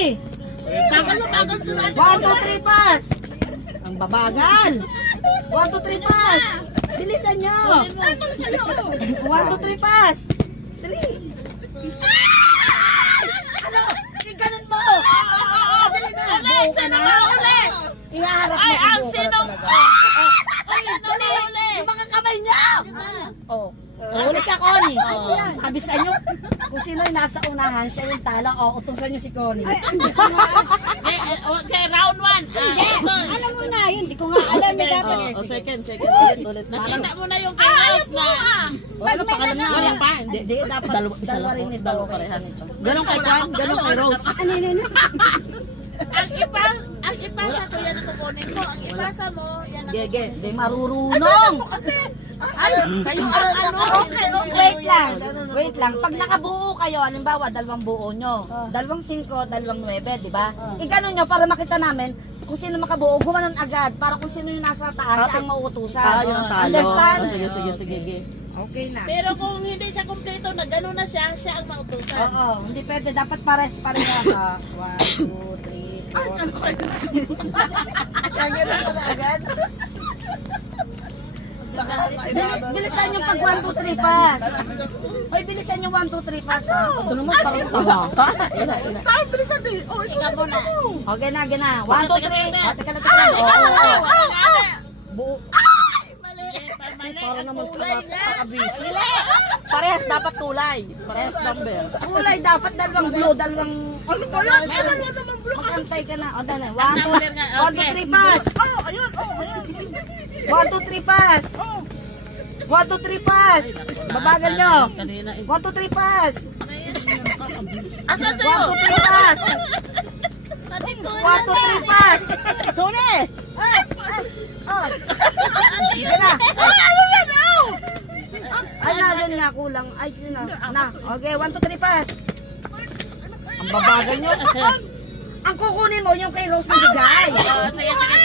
Connie. Bagal na bagal na. 1, 2, 3, pass. Ang babagal. 1, 2, 3, pass. Bilisan nyo. 1, 2, 3, pass. Dali. Ano? Ganun mo. Dali na. Buo ka na. Ihaharap mo. Ay, ang buo ka na sinong... talaga. Ay, sino uli? Yung mga kamay niya. Oh. Ulit ka, Connie. Sabi sa inyo, kung sino yung nasa unahan, siya yung tala. O, utusan niyo si Connie. Okay, round 1. Alam mo na, yun, hindi ko nga alam na dapat. Second, ulit. Nakita mo na yung chaos na. Ano pa kalam na? Wala pa, hindi. Hindi, dapat dalawa rin ito. Dalawa parehas. Ganon kay Kwan, ganon kay Rose. Ano. Ang ipasa ko yan ang kukunin ko. Ang ipasa mo, yan ang Gege, di marurunong. kayo ang Wait lang. Pag nakabuo kayo, halimbawa, dalawang buo nyo. Dalawang 5, dalawang 9, di ba? Iganon nyo para makita namin kung sino makabuo, gumanon agad. Para kung sino yung nasa taas, siya ang mauutusan. yun ang talo. Understand? Sige. Okay na. Pero kung hindi siya kumpleto na gano'n na siya ang mautusan. Oo, hindi pwede. Dapat pares-parehas. 1, 2, 3, 4. Ganyan na agad. Bilisan yung pag 1, 2, 3 pass. Hoy, bilisan yung 1, 2, 3 pass. Ito naman parang tawa. Saan bilisan din? Oh, ikaw mo na. Okay na. 1, 2, 3. Teka na. Buo. Para naman kakabisi. Parehas dapat tulay. Parehas number. Kulay dapat dalawang blue, dalawang... Ano ba yan? Ano naman bro? Magantay ka na. O, dala. 1, Number nga. 2, 3 pass. Oh, ayun. 1, 2, 3 pass. 1, 2, 3 pass. Babagal nyo. Kanina. 1, 2, 3 pass. Asan 1, sa'yo? 2, 3 pass. 1, 2, 3 pass. Tony! Sige na. Ano yan? Ay, nagun nga kulang. Ay, sino? Na. Okay, 1, 2, 3 pass. Ang babagal nyo. Ang kukunin mo yung kay Rose na bigay. Sige.